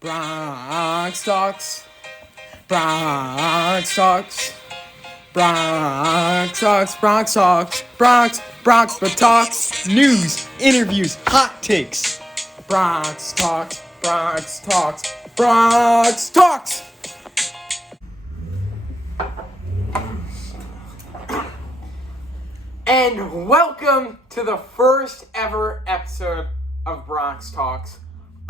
Bronx talks. Bronx talks. Bronx talks. Bronx talks. Bronx but talks. News, interviews, hot takes. Bronx talks. Bronx talks. Bronx talks. And welcome to the first ever episode of Bronx Talks.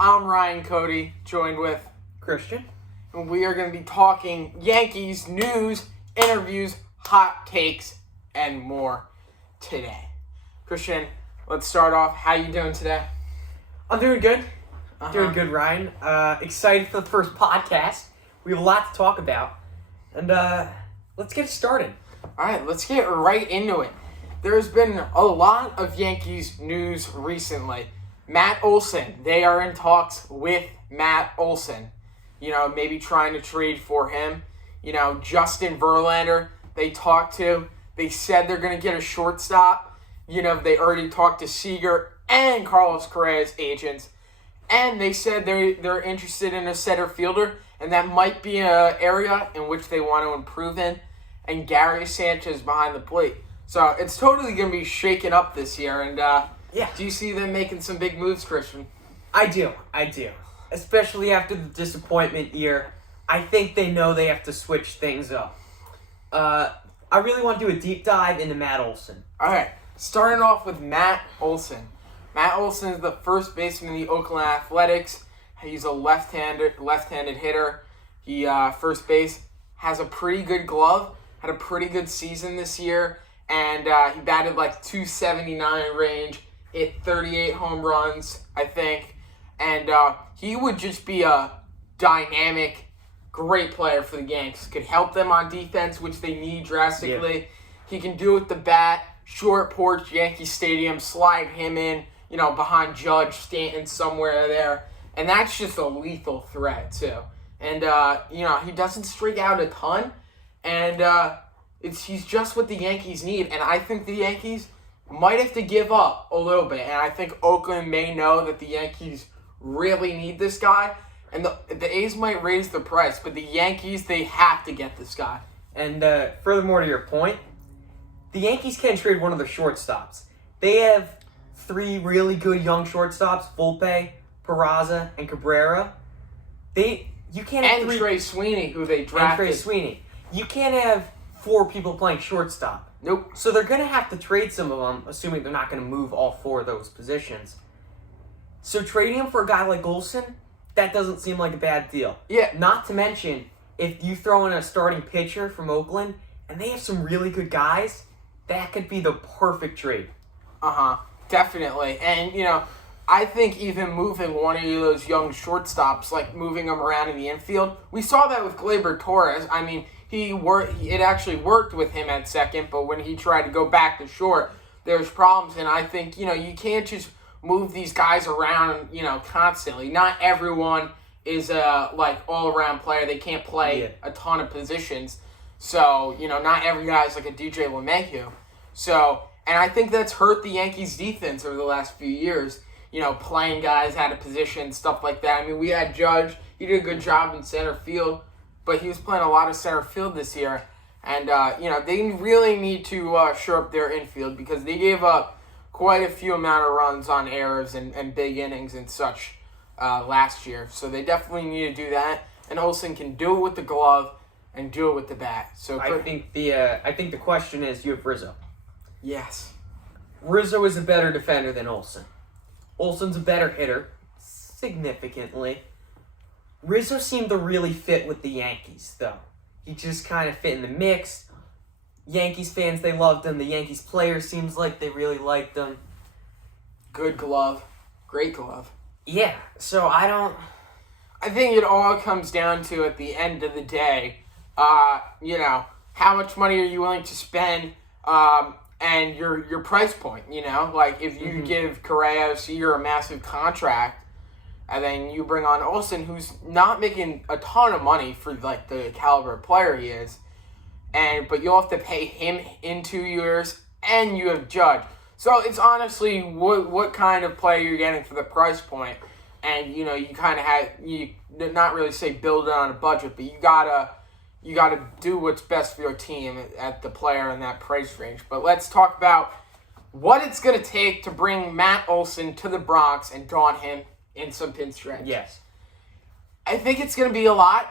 I'm Ryan Cody, joined with Christian. And we are going to be talking Yankees news, interviews, hot takes, and more today. Christian, let's start off. How you doing today? I'm doing good. Doing good, Ryan. Excited for the first podcast. We have a lot to talk about. And let's get started. All right, let's get right into it. There's been a lot of Yankees news recently. Matt Olson, they are in talks with Matt Olson. You know, maybe trying to trade for him. You know, Justin Verlander, they talked to. They said they're going to get a shortstop. You know, they already talked to Seager and Carlos Correa's agents. And they said they're interested in a center fielder. And that might be an area in which they want to improve in. And Gary Sanchez behind the plate. So it's totally going to be shaken up this year. And do you see them making some big moves, Christian? I do. Especially after the disappointment year. I think they know they have to switch things up. I really want to do a deep dive into Matt Olson. All right. Starting off with Matt Olson. Matt Olson is the first baseman in the Oakland Athletics. He's a left-handed hitter. He, first base, has a pretty good glove. Had a pretty good season this year. And he batted like 279 range, hit 38 home runs, I think. And he would just be a dynamic, great player for the Yankees. Could help them on defense, which they need drastically. Yeah. He can do it with the bat, short porch, Yankee Stadium, slide him in, you know, behind Judge, Stanton, somewhere there. And that's just a lethal threat, too. And, you know, he doesn't strike out a ton. And, he's just what the Yankees need, and I think the Yankees might have to give up a little bit, and I think Oakland may know that the Yankees really need this guy, and the A's might raise the price, but the Yankees, they have to get this guy. And furthermore to your point, the Yankees can trade one of their shortstops. They have three really good young shortstops, Volpe, Peraza, and Cabrera. You can't have Trey Sweeney, who they drafted. And Trey Sweeney. You can't have four people playing shortstop. Nope. So they're going to have to trade some of them, assuming they're not going to move all four of those positions. So trading him for a guy like Olson, that doesn't seem like a bad deal. Yeah. Not to mention, if you throw in a starting pitcher from Oakland, and they have some really good guys, that could be the perfect trade. Definitely. And, you know, I think even moving one of those young shortstops, like moving them around in the infield, we saw that with Gleyber Torres. I mean, it actually worked with him at second, but when he tried to go back to short, there's problems. And I think, you know, you can't just move these guys around, you know, constantly. Not everyone is a, like, all-around player. They can't play a ton of positions. So, you know, not every guy's like a DJ LeMahieu. So, and I think that's hurt the Yankees' defense over the last few years. You know, playing guys out of position, stuff like that. I mean, we had Judge. He did a good job in center field. But he was playing a lot of center field this year. And, you know, they really need to shore up their infield because they gave up quite a few amount of runs on errors and big innings and such last year. So they definitely need to do that. And Olson can do it with the glove and do it with the bat. So I think the question is, you have Rizzo. Yes. Rizzo is a better defender than Olson. Olson's a better hitter, significantly. Rizzo seemed to really fit with the Yankees, though. He just kind of fit in the mix. Yankees fans, they loved him. The Yankees players seems like they really liked him. Good glove. Great glove. Yeah, so I think it all comes down to, at the end of the day, you know, how much money are you willing to spend, and your price point, you know? Like, if you give Correa Seager a massive contract, and then you bring on Olson, who's not making a ton of money for, like, the caliber of player he is. But you'll have to pay him in 2 years, and you have Judge. So it's honestly what kind of player you're getting for the price point. and you kind of not really say build it on a budget, but you gotta do what's best for your team at the player in that price range. But let's talk about what it's gonna take to bring Matt Olson to the Bronx and don him in some pinstripes. Yes. I think it's gonna be a lot,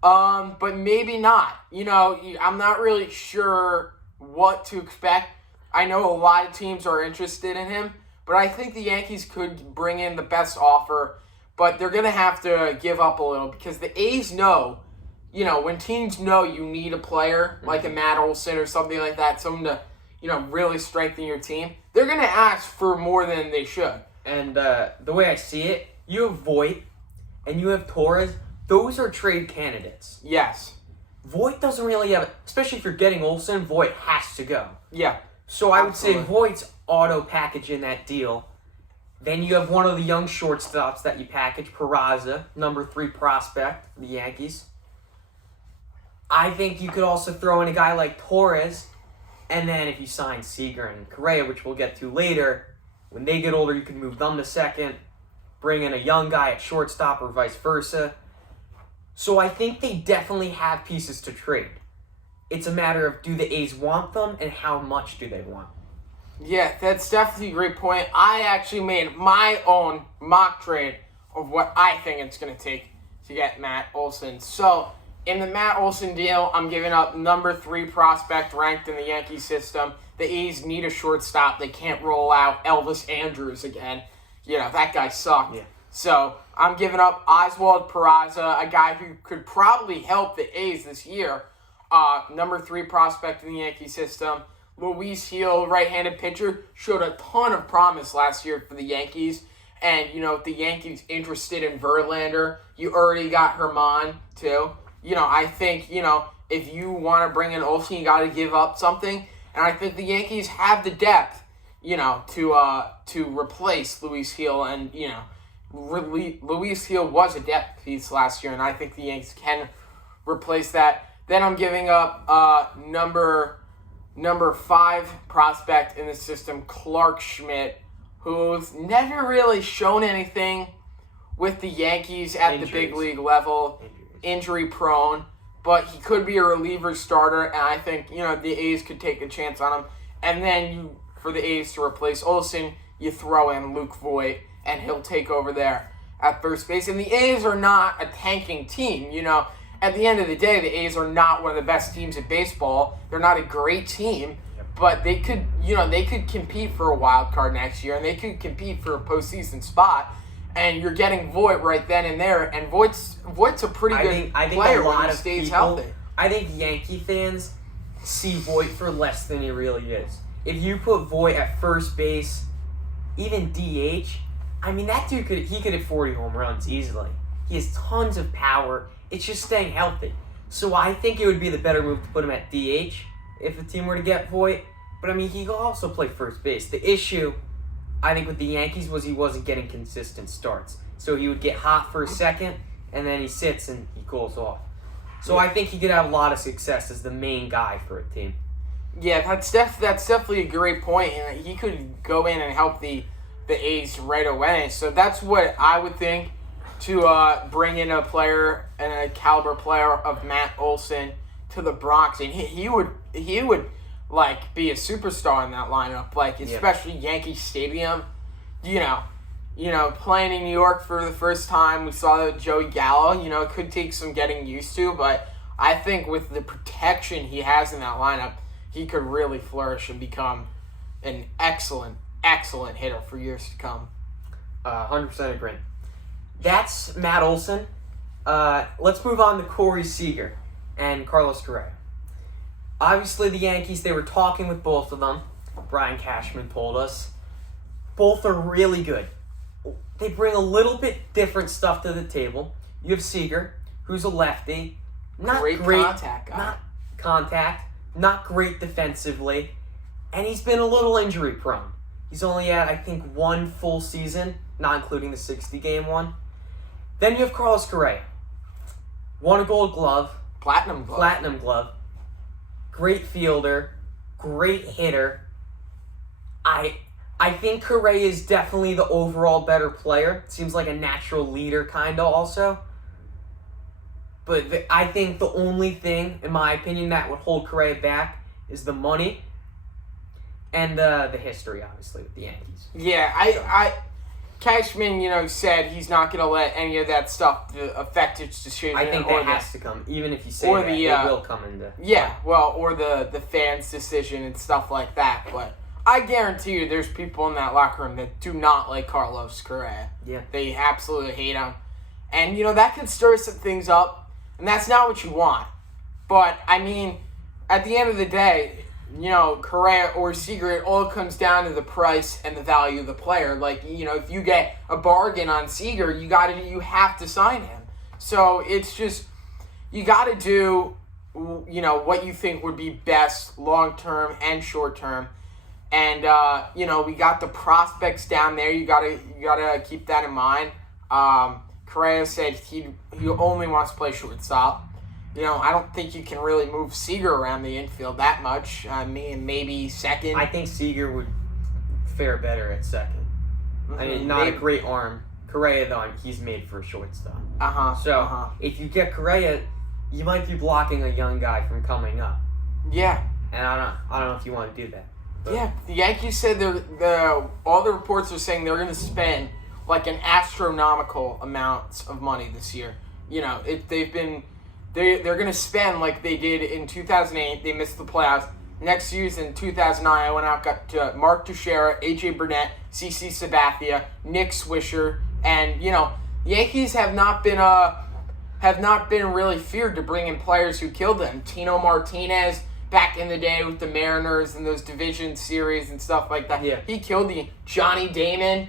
but maybe not. I'm not really sure what to expect. I know a lot of teams are interested in him, but I think the Yankees could bring in the best offer, but they're going to have to give up a little because the A's know, when teams know you need a player like a Matt Olson or something like that, someone to, really strengthen your team, they're going to ask for more than they should. And the way I see it, you have Voit and you have Torres. Those are trade candidates. Yes. Voit doesn't really have, especially if you're getting Olson, Voit has to go. Yeah. So I would say Voigt's auto package in that deal. Then you have one of the young shortstops that you package, Peraza, number 3 prospect for the Yankees. I think you could also throw in a guy like Torres, and then if you sign Seager and Correa, which we'll get to later, when they get older, you can move them to second, bring in a young guy at shortstop or vice versa. So I think they definitely have pieces to trade. It's a matter of do the A's want them and how much do they want? Yeah, that's definitely a great point. I actually made my own mock trade of what I think it's going to take to get Matt Olson. So, in the Matt Olson deal, I'm giving up number 3 prospect ranked in the Yankee system. The A's need a shortstop. They can't roll out Elvis Andrews again. That guy sucked. Yeah. So, I'm giving up Oswald Peraza, a guy who could probably help the A's this year. Number 3 prospect in the Yankee system. Luis Gil, right-handed pitcher, showed a ton of promise last year for the Yankees. And, if the Yankees interested in Verlander, you already got Herman, too. I think, if you want to bring in Olson, you got to give up something. And I think the Yankees have the depth, to replace Luis Gil. And, Luis Gil was a depth piece last year, and I think the Yankees can replace that. Then I'm giving up number 5 prospect in the system, Clark Schmidt, who's never really shown anything with the Yankees at the big league level. Injury prone, but he could be a reliever starter, and I think, the A's could take a chance on him. And then for the A's to replace Olson, you throw in Luke Voit, and he'll take over there at first base. And the A's are not a tanking team, At the end of the day, the A's are not one of the best teams in baseball. They're not a great team, but they could, they could compete for a wild card next year, and they could compete for a postseason spot. And you're getting Voit right then and there, and Voigt's a pretty good player when he stays healthy. I think Yankee fans see Voit for less than he really is. If you put Voit at first base, even DH, that dude could hit 40 home runs easily. He has tons of power. It's just staying healthy. So I think it would be the better move to put him at DH if the team were to get Voit. But, he could also play first base. The issue, I think, with the Yankees was he wasn't getting consistent starts. So he would get hot for a second, and then he sits and he cools off. So I think he could have a lot of success as the main guy for a team. Yeah, that's definitely a great point. And he could go in and help the A's right away. So that's what I would think, to bring in a player and a caliber player of Matt Olson to the Bronx, and he would be a superstar in that lineup, especially Yankee Stadium, playing in New York for the first time. We saw Joey Gallo, it could take some getting used to, but I think with the protection he has in that lineup, he could really flourish and become an excellent hitter for years to come. 100% agree. That's Matt Olson. Let's move on to Correa Seager and Carlos Correa. Obviously, the Yankees, they were talking with both of them. Brian Cashman told us. Both are really good. They bring a little bit different stuff to the table. You have Seager, who's a lefty. Not great contact guy. Not great defensively. And he's been a little injury prone. He's only had, I think, 1 full season, not including the 60-game one. Then you have Carlos Correa. Won a Gold Glove. Platinum Glove. Great fielder. Great hitter. I think Correa is definitely the overall better player. Seems like a natural leader, kind of also. But I think the only thing, in my opinion, that would hold Correa back is the money and the history, obviously, with the Yankees. Yeah, I Cashman, said he's not going to let any of that stuff affect his decision. I think that has to come, even if you say or that, it will come into. Yeah, well, or the fans' decision and stuff like that. But I guarantee you there's people in that locker room that do not like Carlos Correa. Yeah. They absolutely hate him. And, that can stir some things up. And that's not what you want. But, I mean, at the end of the day, Correa or Seager, it all comes down to the price and the value of the player. Like, if you get a bargain on Seager, you have to sign him. So it's just, you got to do, what you think would be best long-term and short-term. And, we got the prospects down there. You gotta keep that in mind. Correa said he only wants to play shortstop. I don't think you can really move Seager around the infield that much. I mean, maybe second. I think Seager would fare better at second. I mean, not a great arm. Correa, though, he's made for a shortstop. If you get Correa, you might be blocking a young guy from coming up. Yeah. And I don't know if you want to do that. But. Yeah, the Yankees said all the reports are saying they're going to spend like an astronomical amount of money this year. They're going to spend like they did in 2008. They missed the playoffs. Next season, 2009, I went out, got to Mark Teixeira, AJ Burnett, CC Sabathia, Nick Swisher, and Yankees have not been really feared to bring in players who killed them. Tino Martinez back in the day with the Mariners and those division series and stuff like that. Yeah. He killed Johnny Damon,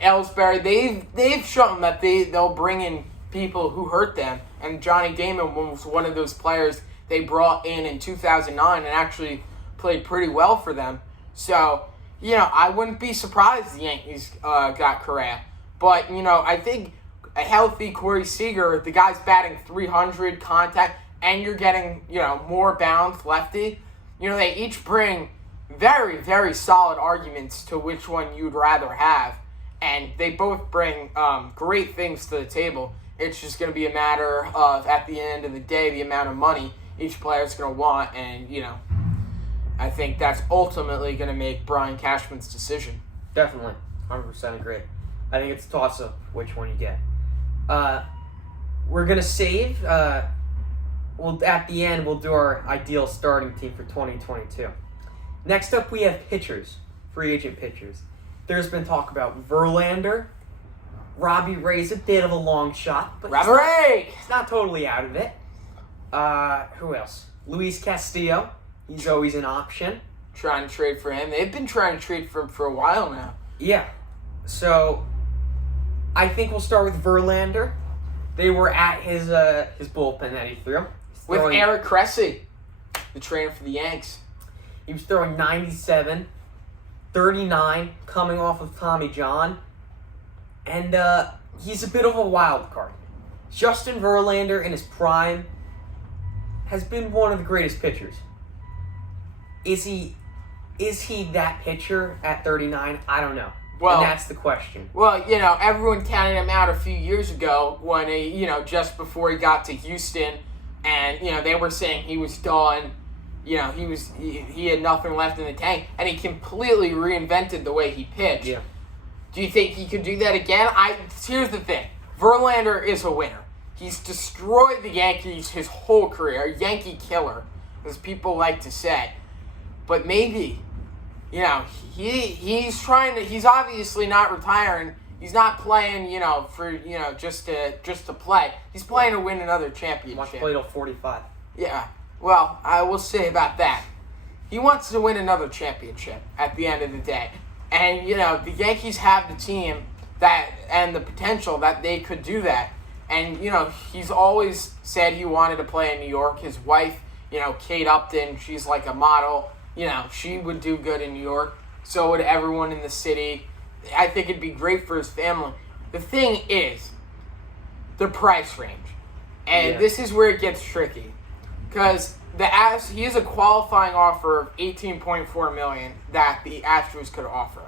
Ellsbury. They've shown that they'll bring in people who hurt them, and Johnny Damon was one of those players they brought in 2009 and actually played pretty well for them. So, I wouldn't be surprised the Yankees got Correa. But, I think a healthy Corey Seager, the guy's batting .300 contact, and you're getting, more bounce lefty. They each bring very, very solid arguments to which one you'd rather have. And they both bring great things to the table. It's just going to be a matter of, at the end of the day, the amount of money each player's going to want. And, I think that's ultimately going to make Brian Cashman's decision. Definitely. 100% agree. I think it's a toss-up which one you get. We're going to save. At the end, we'll do our ideal starting team for 2022. Next up, we have pitchers. Free agent pitchers. There's been talk about Verlander. Robbie Ray's a bit of a long shot, but he's not totally out of it. Who else? Luis Castillo. He's always an option. Trying to trade for him. They've been trying to trade for him for a while now. Yeah. So, I think we'll start with Verlander. They were at his bullpen that he threw. With Eric Cressy, the trainer for the Yanks. He was throwing 97, 39, coming off of Tommy John. And he's a bit of a wild card. Justin Verlander in his prime has been one of the greatest pitchers. Is he that pitcher at 39? I don't know. Well, and that's the question. Well, everyone counted him out a few years ago when just before he got to Houston, and they were saying he was done. He had nothing left in the tank, and he completely reinvented the way he pitched. Yeah. Do you think he could do that again? Here's the thing. Verlander is a winner. He's destroyed the Yankees his whole career. A Yankee killer, as people like to say. But maybe, he's trying to. He's obviously not retiring. He's not playing, for just to play. He's playing to win another championship. Wants to play till 45. Yeah. Well, I will say about that. He wants to win another championship at the end of the day. And, the Yankees have the team and the potential that they could do that. And, he's always said he wanted to play in New York. His wife, Kate Upton, she's like a model. She would do good in New York. So would everyone in the city. I think it'd be great for his family. The thing is, the price range. And this is where it gets tricky. Because he is a qualifying offer of $18.4 million that the Astros could offer him.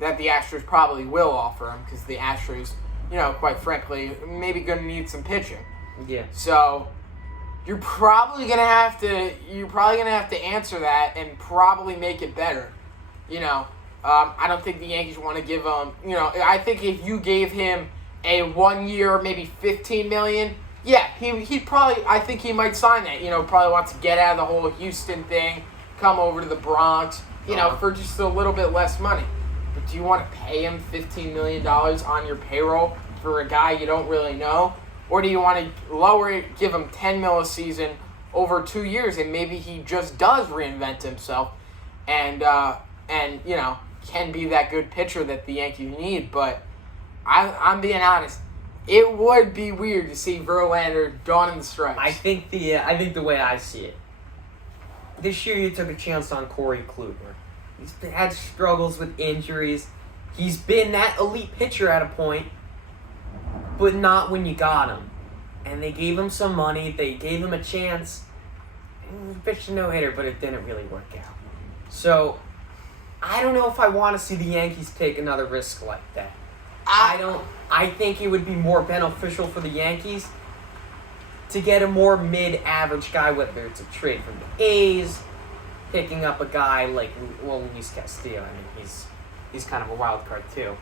That the Astros probably will offer him because the Astros, quite frankly, maybe going to need some pitching. Yeah. So you're probably gonna have to answer that and probably make it better. I don't think the Yankees want to give him. I think if you gave him a 1 year, maybe $15 million, yeah, he'd probably. I think he might sign that. Probably wants to get out of the whole Houston thing, come over to the Bronx. For just a little bit less money. But do you want to pay him $15 million on your payroll for a guy you don't really know? Or do you want to lower it, give him $10 million a season over 2 years, and maybe he just does reinvent himself and can be that good pitcher that the Yankees need? But I'm being honest, it would be weird to see Verlander donning the stripes. I think the way I see it, this year you took a chance on Corey Kluber. He's had struggles with injuries. He's been that elite pitcher at a point, but not when you got him. And they gave him some money. They gave him a chance. He pitched a no-hitter, but it didn't really work out. So, I don't know if I want to see the Yankees take another risk like that. I think it would be more beneficial for the Yankees to get a more mid-average guy, whether it's a trade from the A's, picking up a guy like, Luis Castillo. I mean, he's kind of a wild card, too.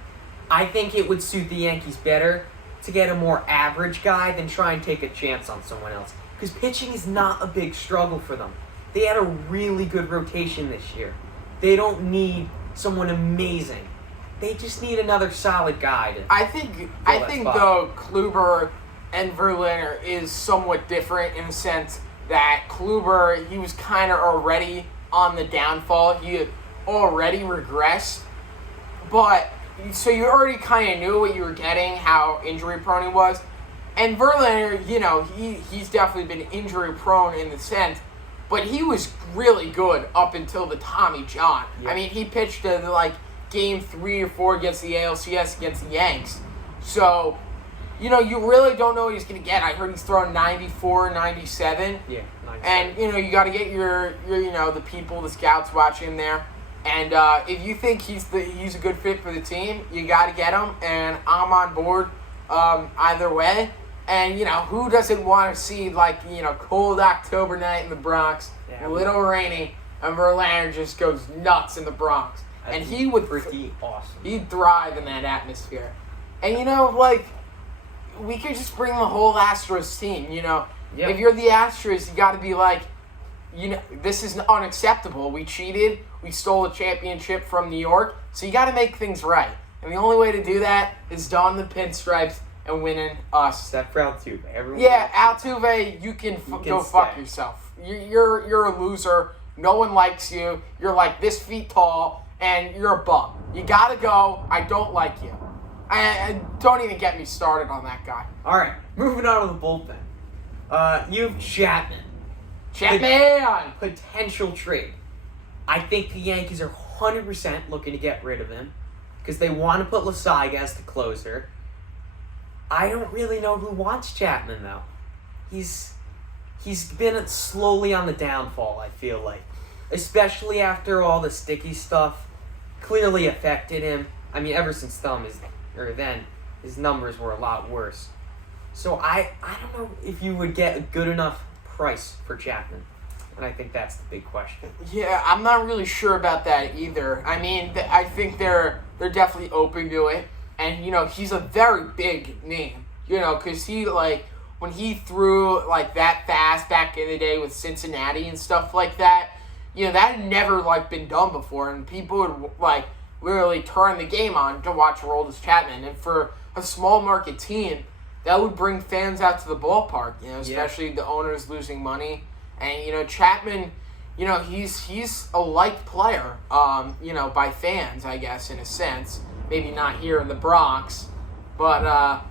I think it would suit the Yankees better to get a more average guy than try and take a chance on someone else. Because pitching is not a big struggle for them. They had a really good rotation this year. They don't need someone amazing. They just need another solid guy to I think though, Kluber and Verlander is somewhat different in the sense that Kluber, he was kind of already on the downfall. He had already regressed. But so you already kind of knew what you were getting, how injury-prone he was. And Verlander, he's definitely been injury-prone in the sense, but he was really good up until the Tommy John. Yeah. I mean, he pitched Game 3 or 4 against the ALCS against the Yanks. So, you really don't know what he's going to get. I heard he's throwing 94, 97. Yeah, 97. And, you got to get your the people, the scouts watching there. And if you think he's a good fit for the team, you got to get him. And I'm on board either way. And, who doesn't want to see, cold October night in the Bronx, a little rainy, and Verlander just goes nuts in the Bronx. And he would pretty awesome. He'd thrive in that atmosphere. And, we could just bring the whole Astros team, Yep. If you're the Astros, you got to be this is unacceptable. We cheated. We stole a championship from New York. So you got to make things right. And the only way to do that is don the pinstripes and winning us. Except for Altuve. Altuve, you can go fuck yourself. You're a loser. No one likes you. You're this feet tall, and you're a bum. You got to go. I don't like you. And don't even get me started on that guy. All right, moving on to the bullpen. You have Chapman. Potential trade. I think the Yankees are 100% looking to get rid of him because they want to put Lasaiga as the closer. I don't really know who wants Chapman, though. He's been slowly on the downfall, I feel like. Especially after all the sticky stuff clearly affected him. I mean, ever since then, his numbers were a lot worse. So I don't know if you would get a good enough price for Chapman. And I think that's the big question. Yeah, I'm not really sure about that either. I mean, I think they're definitely open to it. And, he's a very big name. Because he, when he threw, that fast back in the day with Cincinnati and stuff like that, that had never, been done before. And people would, literally turn the game on to watch Aroldis Chapman. And for a small market team, that would bring fans out to the ballpark, especially the owners losing money. And, Chapman, he's a liked player, by fans, I guess, in a sense. Maybe not here in the Bronx. But,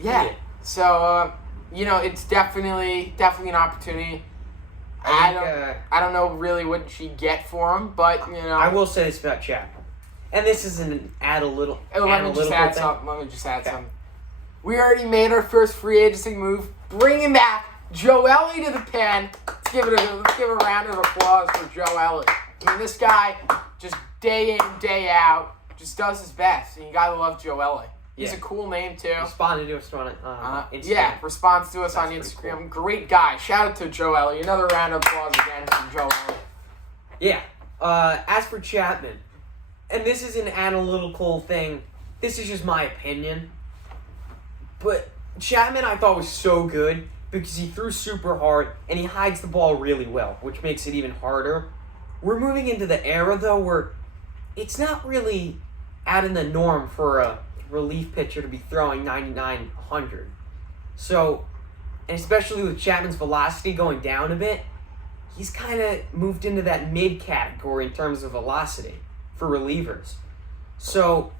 yeah. So, it's definitely an opportunity. I don't know really what you get for him, but, I will say this about Chapman. And this is Let me just add something. We already made our first free agency move, bringing back Joely to the pen. let's give a round of applause for Joe Elliott. I mean, this guy just day in, day out, just does his best. And you gotta love Joe Elliott. He's a cool name too. Responded to us on Instagram. Yeah, responds to us on Instagram. Cool. Great guy. Shout out to Joe Elliott. Another round of applause again for Joe Elliott. Yeah. As for Chapman, and this is an analytical thing. This is just my opinion. But Chapman, I thought, was so good because he threw super hard and he hides the ball really well, which makes it even harder. We're moving into the era, though, where it's not really out of the norm for a relief pitcher to be throwing 99, 100. So, and especially with Chapman's velocity going down a bit, he's kind of moved into that mid category in terms of velocity for relievers. So,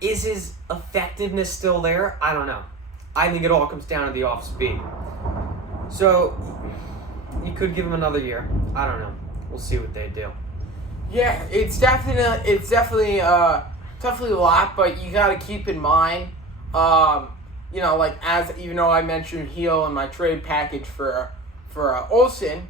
is his effectiveness still there? I don't know. I think it all comes down to the off speed. So, you could give him another year. I don't know. We'll see what they do. Yeah, it's definitely a lot, but you got to keep in mind, even though I mentioned Heel in my trade package for Olson,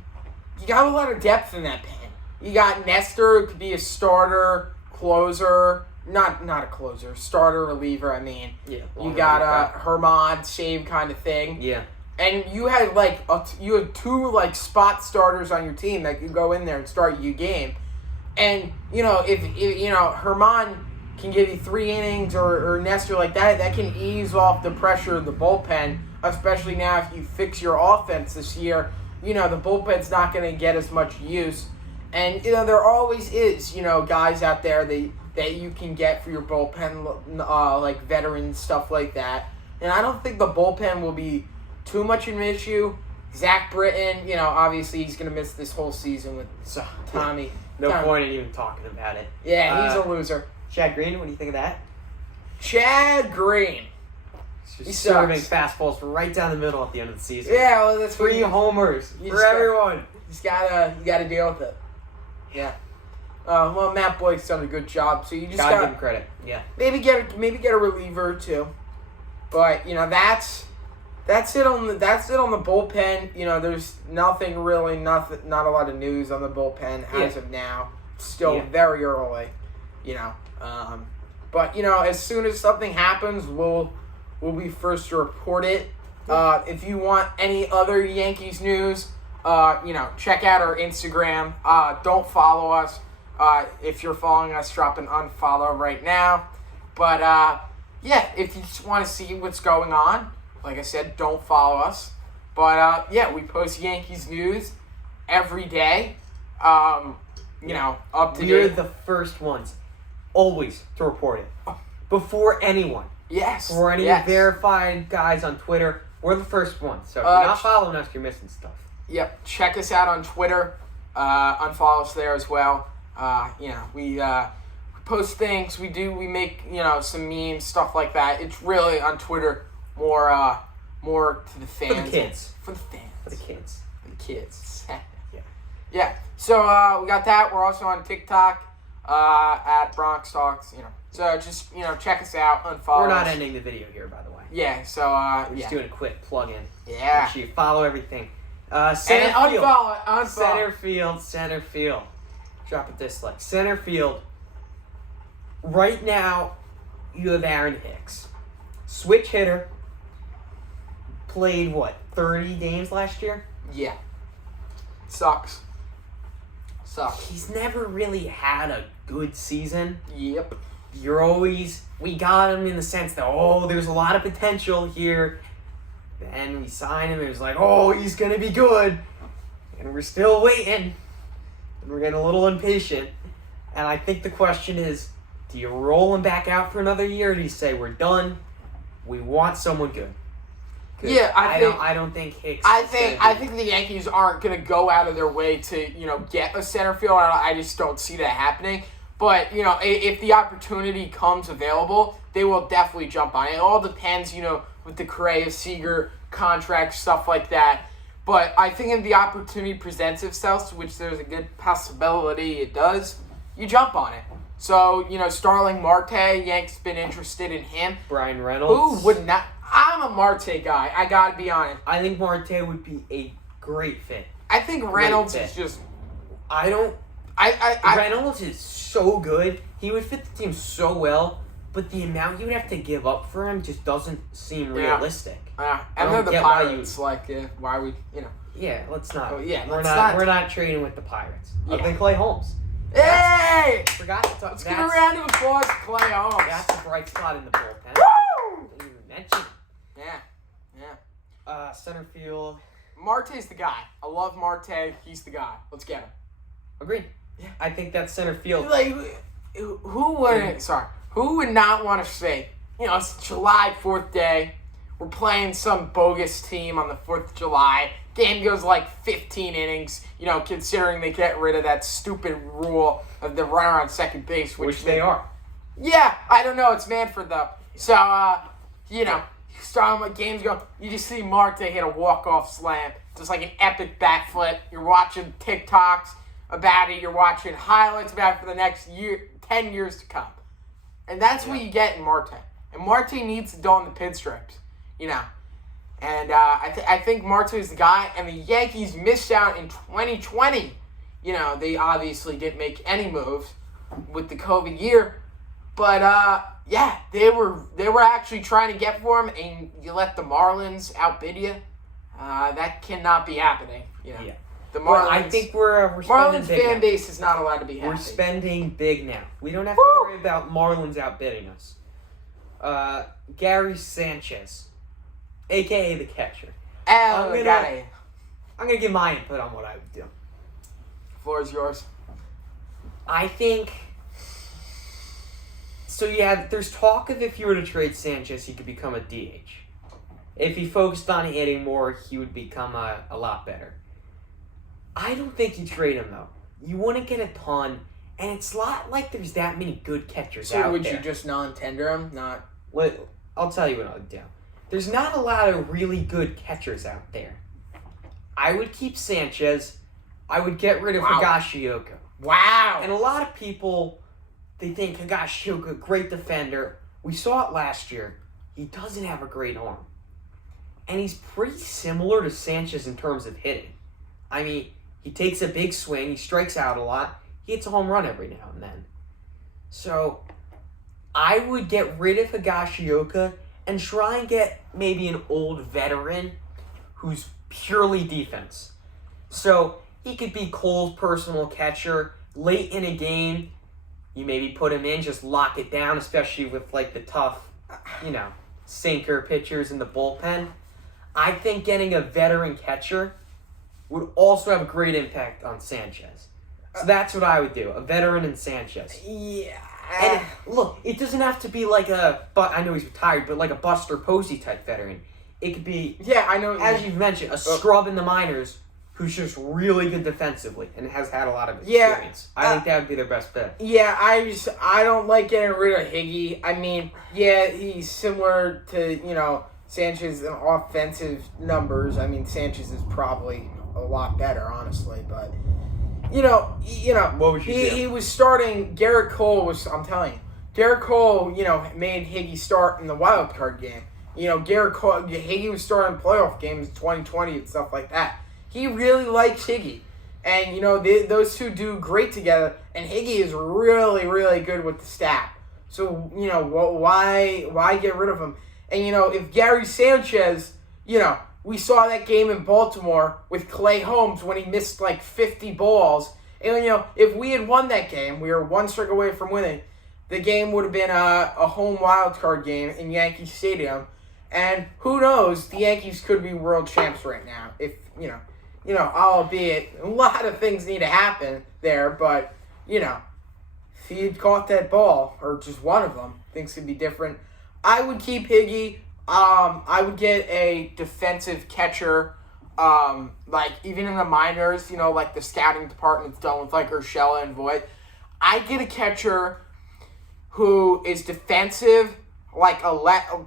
you got a lot of depth in that pen. You got Nestor, who could be a starter, closer, not a closer, starter, reliever. I mean, yeah. You got Herman, same kind of thing. Yeah. And you had two spot starters on your team that could go in there and start your game. And if Herman can give you 3 innings or Nestor like that can ease off the pressure of the bullpen, especially now if you fix your offense this year. The bullpen's not going to get as much use. And, there always is, guys out there that you can get for your bullpen, like veterans, stuff like that. And I don't think the bullpen will be too much of an issue. Zach Britton, obviously he's going to miss this whole season with Tommy. No point in even talking about it. Yeah, he's a loser. Chad Green, what do you think of that? Chad Green. He's serving fastballs right down the middle at the end of the season. Yeah, well, that's 3 homers for everyone. You gotta deal with it. Yeah. Well, Matt Blake's done a good job, so you just gotta give him credit. Yeah. Maybe get a reliever or two, but that's it on the bullpen. There's not a lot of news on the bullpen as of now. It's still very early, But as soon as something happens, we'll be first to report it. If you want any other Yankees news, check out our Instagram. Don't follow us. If you're following us, drop an unfollow right now. But if you just want to see what's going on, like I said, don't follow us. But we post Yankees news every day. Up to date. We're the first ones, always, to report it before anyone. Yes. Before any verified guys on Twitter, we're the first ones. So if you're not following us, you're missing stuff. Yep. Check us out on Twitter. Unfollow us there as well. We post things. We make some memes, stuff like that. It's really on Twitter more to the fans. For the kids. For the fans. For the kids. For the kids. Yeah. So we got that. We're also on TikTok at Bronx Talks. So just check us out. Unfollow. We're not us. ending the video here, by the way. Yeah. So we're just doing a quick plug-in. Yeah. Make sure you follow everything. Center field. Unfollow. Center field. Drop a dislike. Center field. Right now, you have Aaron Hicks. Switch hitter. Played, 30 games last year? Yeah. Sucks. He's never really had a good season. Yep. We got him in the sense that, there's a lot of potential here. Then we sign him, and it was he's going to be good. And we're still waiting. And we're getting a little impatient. And I think the question is, do you roll him back out for another year, or do you say, we're done, we want someone good? Yeah, I don't think Hicks. I think the Yankees aren't going to go out of their way to get a center fielder. I just don't see that happening. But if the opportunity comes available, they will definitely jump on it. It all depends, with the Correa Seager contract, stuff like that. But I think if the opportunity presents itself, which there's a good possibility it does, you jump on it. So Starling Marte, Yankees been interested in him. Brian Reynolds. Who would not? I'm a Marte guy. I gotta be honest. I think Marte would be a great fit I think Reynolds fit. is just. Reynolds is so good. He would fit the team so well, but the amount you would have to give up for him just doesn't seem realistic. And they're the Pirates. Why would Yeah, let's not. Oh, yeah, we're not trading with the Pirates. Yeah. Other than Clay Holmes. Hey! Forgot to talk. Let's give a round of applause to Clay Holmes. That's a bright spot in the bullpen. Woo! Didn't even mention. Yeah. Center field. Marte's the guy. I love Marte. He's the guy. Let's get him. Agreed. Yeah. I think that's center field. Like, who would not want to say, it's July 4th day. We're playing some bogus team on the 4th of July. Game goes like 15 innings, considering they get rid of that stupid rule of the runner on second base. Which they are. Yeah, I don't know. It's Manfred, though. So, starting with games go, you just see Marte hit a walk-off slam. Just like an epic bat flip. You're watching TikToks about it. You're watching highlights about it for the next 10 years to come. And that's what you get in Marte. And Marte needs to don the pinstripes, And I think Marte is the guy. And the Yankees missed out in 2020. They obviously didn't make any moves with the COVID year. But, they were actually trying to get for him. And you let the Marlins outbid you. That cannot be happening, Yeah. The Marlins, I think we're Marlins spending big fan now. base is not allowed to be happy. We're spending big now. We don't have to worry about Marlins outbidding us. Gary Sanchez, a.k.a. the catcher. I'm going to give my input on what I would do. Floor is yours. I think... So, there's talk of if you were to trade Sanchez, he could become a DH. If he focused on hitting more, he would become a lot better. I don't think you trade him, though. You wouldn't get a ton, and it's not like there's that many good catchers out there. So would you just non-tender him? I'll tell you what I would do. There's not a lot of really good catchers out there. I would keep Sanchez. I would get rid of Higashioka. Wow. And a lot of people, they think Higashioka, great defender. We saw it last year. He doesn't have a great arm. And he's pretty similar to Sanchez in terms of hitting. I mean, he takes a big swing. He strikes out a lot. He hits a home run every now and then. So, I would get rid of Higashioka and try and get maybe an old veteran who's purely defense. So, he could be Cole's personal catcher. Late in a game, you maybe put him in, just lock it down, especially with like the tough, sinker pitchers in the bullpen. I think getting a veteran catcher would also have a great impact on Sanchez. So that's what I would do, a veteran and Sanchez. Yeah. And look, it doesn't have to be like I know he's retired, but like a Buster Posey type veteran. It could be, I know. as you've mentioned, a scrub in the minors who's just really good defensively and has had a lot of experience. I think that would be their best bet. Yeah, I don't like getting rid of Higgy. I mean, he's similar to, Sanchez in offensive numbers. I mean, Sanchez is probably a lot better, honestly, but What would you do? He was starting. Garrett Cole made Higgy start in the wild card game. Higgy was starting playoff games in 2020 and stuff like that. He really likes Higgy, and those two do great together. And Higgy is really, really good with the staff. So why get rid of him? And if Gary Sanchez, we saw that game in Baltimore with Clay Holmes when he missed like 50 balls. And, if we had won that game, we were one strike away from winning. The game would have been a home wild card game in Yankee Stadium. And who knows, the Yankees could be world champs right now. If, albeit a lot of things need to happen there. But, if he had caught that ball, or just one of them, things could be different. I would keep Higgy. I would get a defensive catcher, even in the minors, like the scouting department's done with like Urshela and Voit. I'd get a catcher who is defensive, like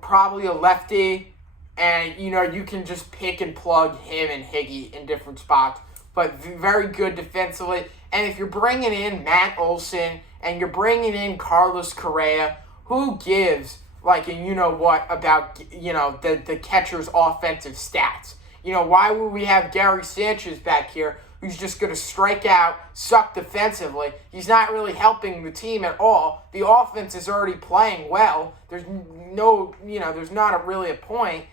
probably a lefty, and you can just pick and plug him and Higgy in different spots, but very good defensively. And if you're bringing in Matt Olson and you're bringing in Carlos Correa, who gives about the catcher's offensive stats? why would we have Gary Sanchez back here who's just going to strike out, suck defensively? He's not really helping the team at all. The offense is already playing well. There's there's not really a point.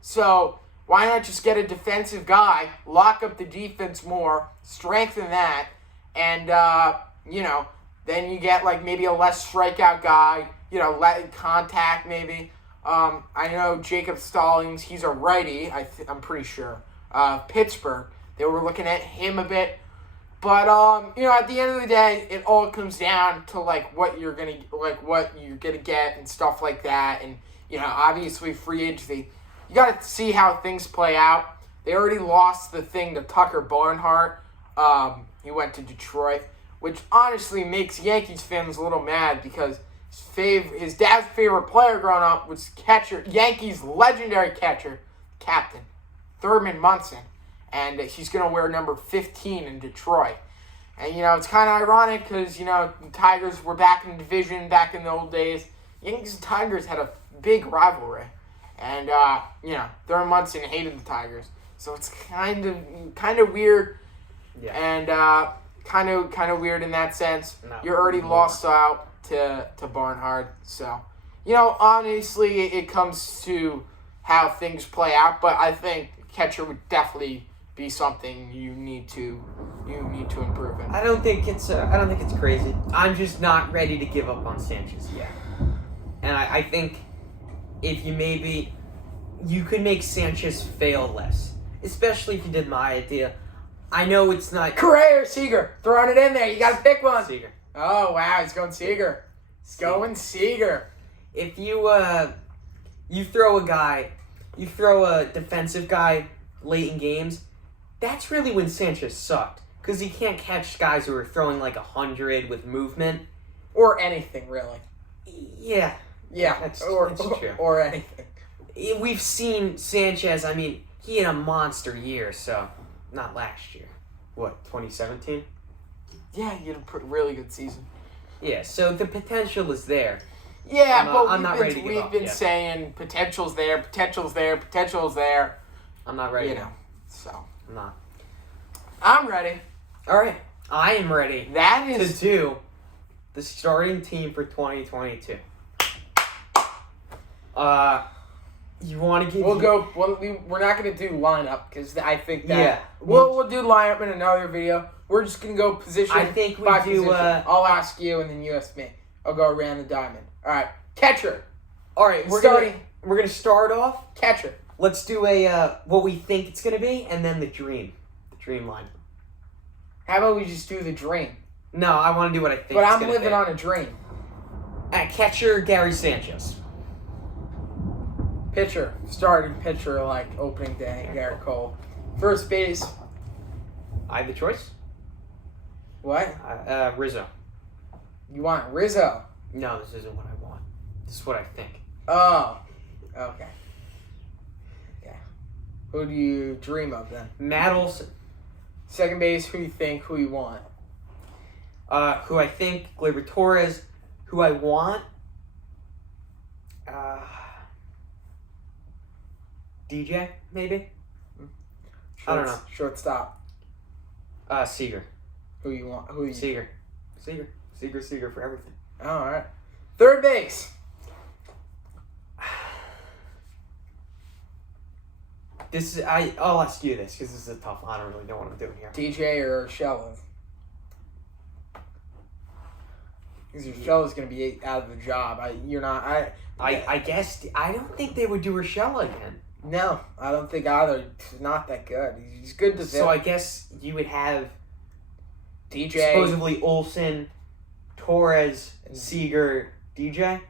So why not just get a defensive guy, lock up the defense more, strengthen that, and, then you get maybe a less strikeout guy, let contact maybe. I know Jacob Stallings, he's a righty, I'm pretty sure. Pittsburgh, they were looking at him a bit. But, at the end of the day, it all comes down to, what you're going to get and stuff like that. And, obviously free agency. You got to see how things play out. They already lost the thing to Tucker Barnhart. He went to Detroit, which honestly makes Yankees fans a little mad because his dad's favorite player growing up was Yankees legendary catcher, captain, Thurman Munson. And he's going to wear number 15 in Detroit. And, it's kind of ironic because, the Tigers were back in the division back in the old days. Yankees and Tigers had a big rivalry. And, Thurman Munson hated the Tigers. So it's kind of weird. Yeah. And kind of weird in that sense. No, You're already lost out to Barnhart. So, honestly, it comes to how things play out. But I think catcher would definitely be something you need to improve in. I don't think it's crazy. I'm just not ready to give up on Sanchez yet. And I think if you could make Sanchez fail less, especially if you did my idea. I know it's not Correa or Seager, throwing it in there. You got to pick one. Seager. Oh wow, he's going Seager. Going Seager. If you throw a defensive guy late in games, that's really when Sanchez sucked. Because he can't catch guys who are throwing 100 with movement. Or anything, really. Yeah. Yeah, that's true. Or anything. We've seen Sanchez, he had a monster year, so not last year. What, 2017? Yeah, he had a really good season. Yeah, so the potential is there. Yeah, we've been yet. saying potential's there. I'm not ready. So. I'm not. I'm ready. All right. I am ready That is to do the starting team for 2022. You want to give? We're not going to do lineup because I think that. Yeah. We'll do lineup in another video. We're just going to go position. I think we by do. Position. I'll ask you and then you ask me. I'll go around the diamond. All right. Catcher. All right. We're gonna start off. Catcher. Let's do a what we think it's gonna be, and then the dream line. How about we just do the dream? No, I want to do what I think. But I'm living on a dream. At catcher, Gary Sanchez. Pitcher, starting pitcher opening day, Garrett Cole. First base. I have the choice. What? Rizzo. You want Rizzo? No, this isn't what I want. This is what I think. Oh, okay. Yeah. Who do you dream of then? Matt Olson. Second base, who you think, who you want? Who I think, Gleyber Torres. Who I want, DJ, maybe? I don't know. Shortstop. Seager. Who you want? Who you? Seager for everything. All right. Third base. I'll ask you this because this is a tough one. I don't really know what I'm doing here. DJ or Urshela? Because Urshela's going to be out of the job. I guess I don't think they would do Urshela again. No, I don't think either. He's not that good. He's good to. So I guess you would have DJ, supposedly Olson, Torres, Seager, DJ.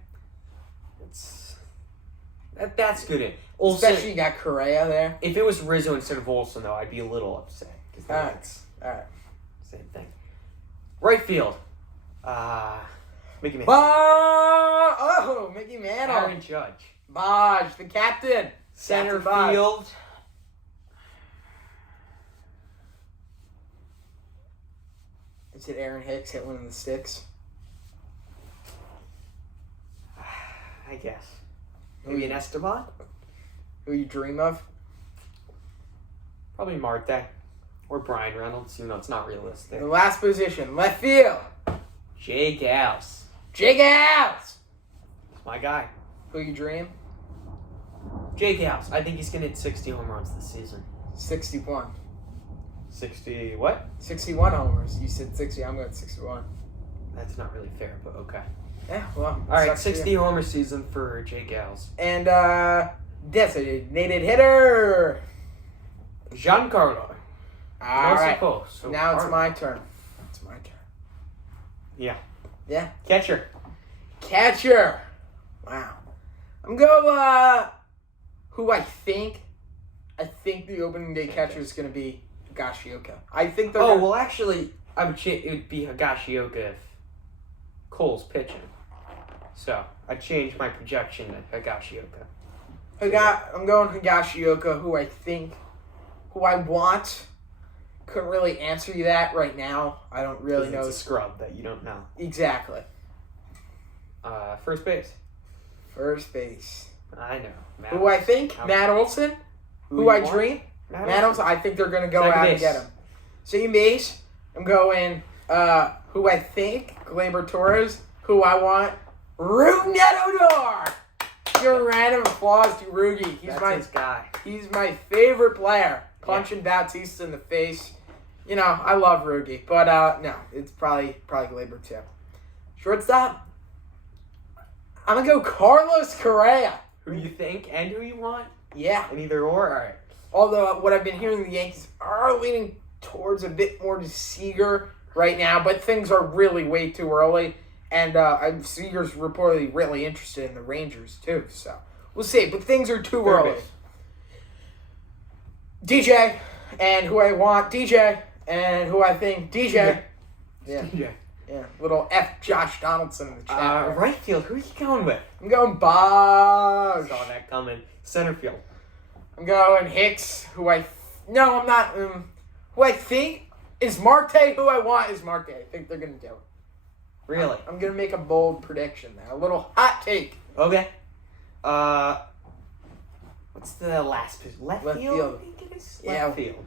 That's good. Olson, especially you got Correa there. If it was Rizzo instead of Olson, though, I'd be a little upset. All right. Same thing. Right field. Mickey Mantle. Mickey Mantle. Aaron Judge. Baj, the captain. Center Captain field. Is it Aaron Hicks hit one of the sticks? I guess. Maybe an Esteban? Who you dream of? Probably Marte. Or Brian Reynolds. It's not realistic. The last position, left field. Jay Gauss. Jay Gauss. My guy. Who you dream? Jay Gauss. I think he's going to hit 60 home runs this season. 61. 60 what? 61 homers. You said 60. I'm going 61. That's not really fair, but okay. Yeah, well. All right, 60 homer season for Jay Gauss. And designated hitter. Giancarlo. All right. So now it's my turn. Yeah. Yeah. Catcher. Wow. I'm going who I think the opening day catcher is going to be Higashioka. I think they're well, actually, it would be Higashioka if Cole's pitching. So, I changed my projection to Higashioka. I'm going Higashioka, who I want. Couldn't really answer you that right now. I don't really know. It's a scrub that you don't know. Exactly. First base. I know. Who I think? Matt Olson. Who I dream? Matt Olson. I think they're going to go out and get him. Second base. I'm going who I think? Gleyber Torres. Who I want? Rougned Odor. Give a random applause to Rugi. That's his guy. He's my favorite player. Punching Bautista in the face. I love Rugi. But, no, it's probably Gleyber, too. Shortstop. I'm going to go Carlos Correa. Who you think and who you want? Yeah. And either or? All right. Although, what I've been hearing, the Yankees are leaning towards a bit more to Seager right now, but things are really way too early. And Seager's reportedly really interested in the Rangers, too. So, we'll see. But things are too early. DJ, and who I want, DJ, and who I think, DJ. Yeah. DJ. Yeah. Little F. Josh Donaldson in the chat. Right field. Who are you going with? I'm going Bob. Saw that coming. Center field. I'm going Hicks, who I think is Marte, who I want is Marte. I think they're going to do it. Really? I'm going to make a bold prediction there. A little hot take. Okay. What's the last position? Left field? Left field.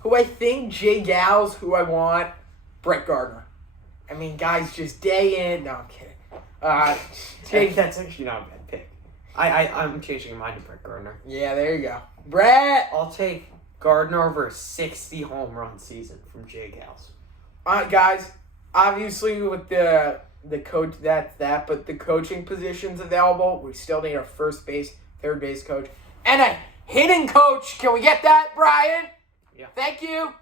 Who I think, Jay Gals, who I want, Brett Gardner. I mean, guys, just day in. No, I'm kidding. That's actually not a bad pick. I'm changing mine to Brett Gardner. Yeah, there you go. Brett! I'll take Gardner over a 60 home run season from Jay Gals. Guys, obviously with the coach, that's that, but the coaching positions available, we still need a first base, third base coach, and a hitting coach. Can we get that, Brian? Yeah. Thank you.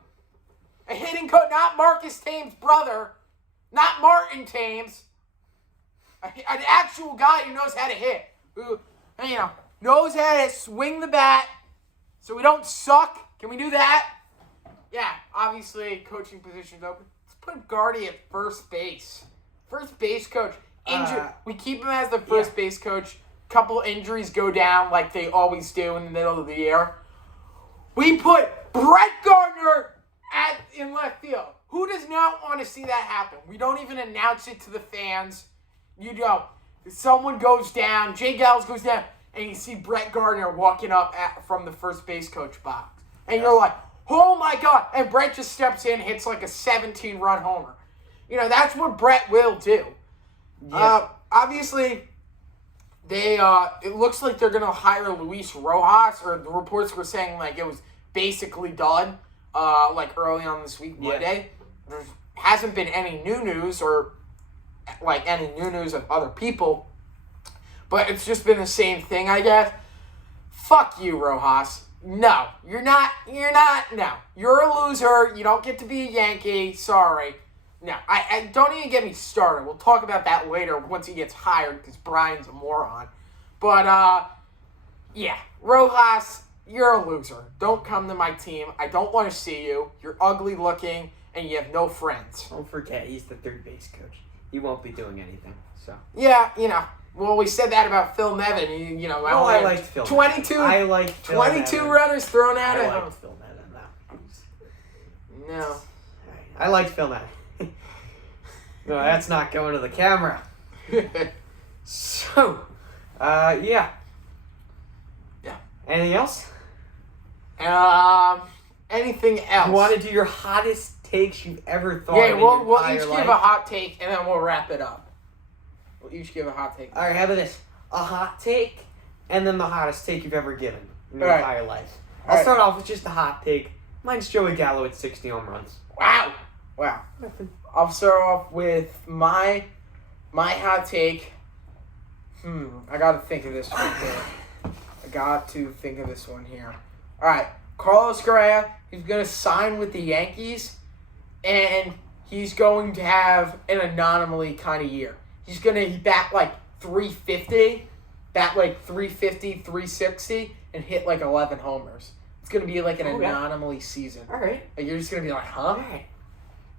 A hitting coach, not Marcus Thames' brother, not Martin Thames. An actual guy who knows how to hit, who, knows how to swing the bat so we don't suck. Can we do that? Yeah, obviously coaching positions open. Let's put Gardy at first base. First base coach. We keep him as the first base coach. Couple injuries go down like they always do in the middle of the year. We put Brett Gardner in left field. Who does not want to see that happen? We don't even announce it to the fans. Someone goes down, Jay Gals goes down, and you see Brett Gardner walking up from the first base coach box. And you're like, oh my God. And Brett just steps in, hits like a 17-run homer. That's what Brett will do. Yeah. Obviously, it looks like they're going to hire Luis Rojas, or the reports were saying like it was basically done like early on this week, Monday. There hasn't been any new news or like any new news of other people, but it's just been the same thing, I guess. Fuck you, Rojas. No, you're not. No, you're a loser. You don't get to be a Yankee. Sorry. No, I don't even get me started. We'll talk about that later once he gets hired because Brian's a moron. But, yeah, Rojas, you're a loser. Don't come to my team. I don't want to see you. You're ugly looking, and you have no friends. Don't forget, he's the third base coach. He won't be doing anything, so. Yeah, well, we said that about Phil Nevin. I liked Phil 22, Nevin. I liked Phil 22 Nevin. runners thrown out I at him. liked Phil Nevin, No. I liked Phil Nevin. No, that's not going to the camera. So, yeah. Yeah. Anything else? anything else. You want to do your hottest takes you've ever thought Yeah, of we'll in your entire each life? give a hot take, and then we'll wrap it up. We'll each give a hot take. All right, how about this? A hot take, and then the hottest take you've ever given in your All right. entire life. All I'll right. start off with just a hot take. Mine's Joey Gallo at 60 home runs. Wow. I'll start off with my hot take. I gotta think of this one here. All right, Carlos Correa. He's gonna sign with the Yankees, and he's going to have an anomaly kind of year. He's gonna bat like 350, 360, and hit like 11 homers. It's gonna be like an anomaly season. All right. Like, you're just gonna be like, huh? All right.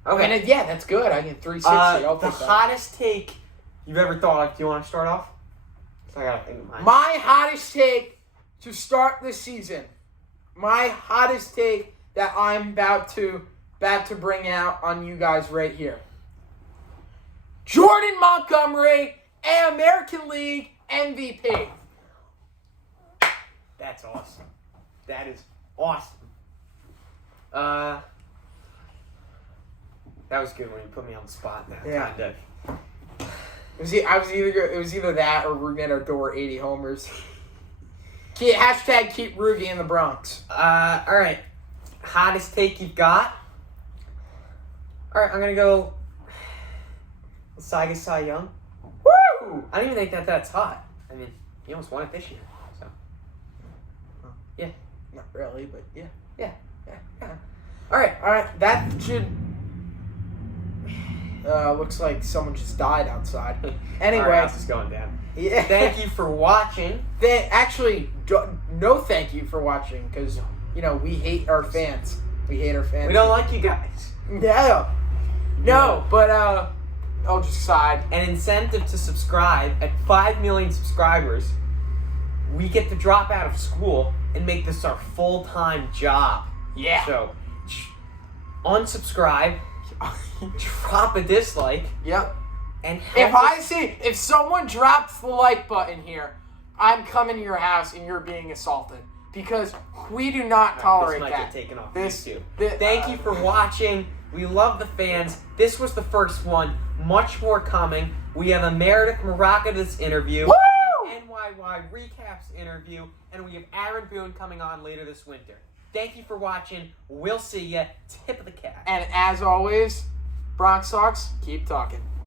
Okay. And yeah, that's good. I get 360. I'll The take that. hottest take you've ever thought of. Do you want to start off? So I gotta think of mine. My hottest take to start this season. My hottest take that I'm about to bring out on you guys right here. Jordan Montgomery, an American League MVP. That's awesome. That is awesome. That was good when you put me on the spot. Now, Yeah. kind of. It was either that or Rugen Odor 80 homers. Hashtag keep Rugi in the Bronx. All right. Hottest take you've got. All right, I'm gonna go. Cy Young. Woo! I don't even think that's hot. I mean, he almost won it this year. So. Yeah. Not really, but yeah. Yeah. All right. That should. Looks like someone just died outside. Anyway, Our house is going down. yeah. Thank you for watching. No thank you for watching, because we hate our fans. We We don't like you guys. No, but I'll just side. An incentive to subscribe at 5 million subscribers. We get to drop out of school and make this our full-time job. Yeah. So, unsubscribe, drop a dislike, Yep. and If someone drops the like button here, I'm coming to your house and you're being assaulted, because we do not tolerate this might that. get taken off This- YouTube. thi- Thank you for watching. We love the fans. This was the first one. Much more coming. We have a Meredith Maracas interview, Woo! an NYY recaps interview, and we have Aaron Boone coming on later this winter. Thank you for watching. We'll see ya. Tip of the cap. And as always, Bronx Sox, keep talking.